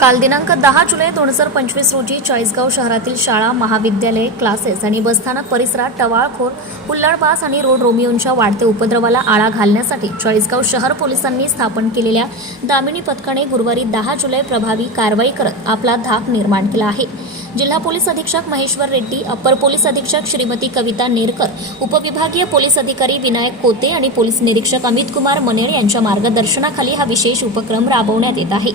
काल दिनांक दहा जुलै दोन हजार पंचवीस रोजी चाळीसगाव शहरातील शाळा महाविद्यालय क्लासेस आणि बसस्थानक परिसरात टवाळखोर हुल्लडबाज आणि रोड रोमियोंच्या वाढत्या उपद्रवाला आळा घालण्यासाठी चाळीसगाव शहर पोलिसांनी स्थापन केलेल्या दामिनी पथकाने गुरुवारी दहा जुलै प्रभावी कारवाई करत आपला धाक निर्माण केला आहे. जिल्हा पोलीस अधीक्षक महेश्वर रेड्डी अप्पर पोलीस अधीक्षक श्रीमती कविता नेरकर उपविभागीय पोलीस अधिकारी विनायक कोते आणि पोलीस निरीक्षक अमित कुमार मनेर यांच्या मार्गदर्शनाखाली हा विशेष उपक्रम राबवण्यात येत आहे.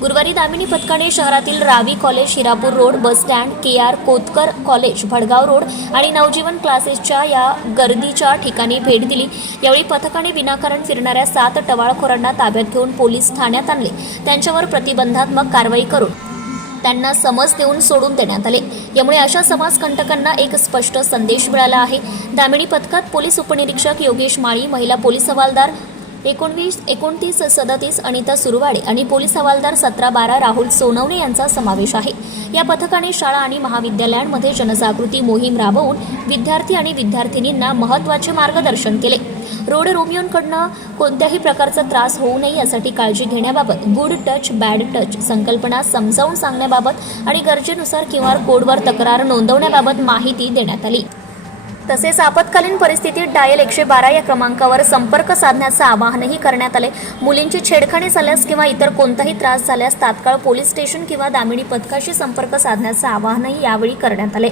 गुरुवारी दामिनी पथकाने शहरातील Ravi college Hirapur road bus stand K R Kotkar college Bhadgaon road आणि नवजीवन क्लासेसच्या या गर्दीच्या ठिकाणी भेट दिली. यावेळी पथकाने विनाकारण फिरणाऱ्या सात टवाळखोरांना ताब्यात घेऊन पोलीस ठाण्यात आणले. त्यांच्यावर प्रतिबंधात्मक कारवाई करून त्यांना समज देऊन सोडून देण्यात आले. यामुळे अशा समाजकंटकांना एक स्पष्ट संदेश मिळाला आहे. दामिनी पथकात पोलीस उपनिरीक्षक योगेश माळी महिला पोलीस हवालदार एकोणवीस एकोणतीस सदतीस अनिता सुरवाडे आणि पोलीस हवालदार सतरा बारा राहुल सोनवणे यांचा समावेश आहे. या पथकाने शाळा आणि महाविद्यालयांमध्ये जनजागृती मोहीम राबवून विद्यार्थी आणि विद्यार्थिनींना महत्त्वाचे मार्गदर्शन केले. रोड रोमियोंकडनं कोणत्याही प्रकारचा त्रास होऊ नये यासाठी काळजी घेण्याबाबत गुड टच बॅड टच संकल्पना समजावून सांगण्याबाबत आणि गरजेनुसार क्यू आर कोडवर तक्रार नोंदवण्याबाबत माहिती देण्यात आली. तसेच आपत्कालीन परिस्थितीत डायल एकशे बारा या क्रमांकावर संपर्क साधण्याचं आवाहनही करण्यात आले. मुलींची छेडखाणी झाल्यास किंवा इतर कोणताही त्रास झाल्यास तात्काळ पोलीस स्टेशन किंवा दामिनी पथकाशी संपर्क साधण्याचं आवाहनही यावेळी करण्यात आले.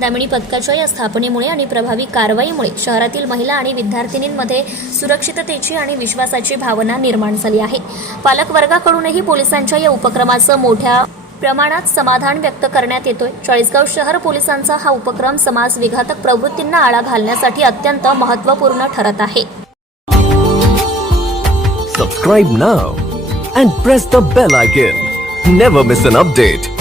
दामिनी पथकाच्या या स्थापनेमुळे आणि प्रभावी कारवाईमुळे शहरातील महिला आणि विद्यार्थिनींमध्ये सुरक्षिततेची आणि विश्वासाची भावना निर्माण झाली आहे. पालकवर्गाकडूनही पोलिसांच्या या उपक्रमाचं मोठ्या प्रमाणात समाधान व्यक्त करण्यात येतोय. चाळीसगाव शहर पोलिसांचा हा उपक्रम समाज विघातक प्रवृत्तींना आळा घालण्यासाठी अत्यंत महत्त्वपूर्ण ठरत आहे. Subscribe now and press the bell icon never miss an update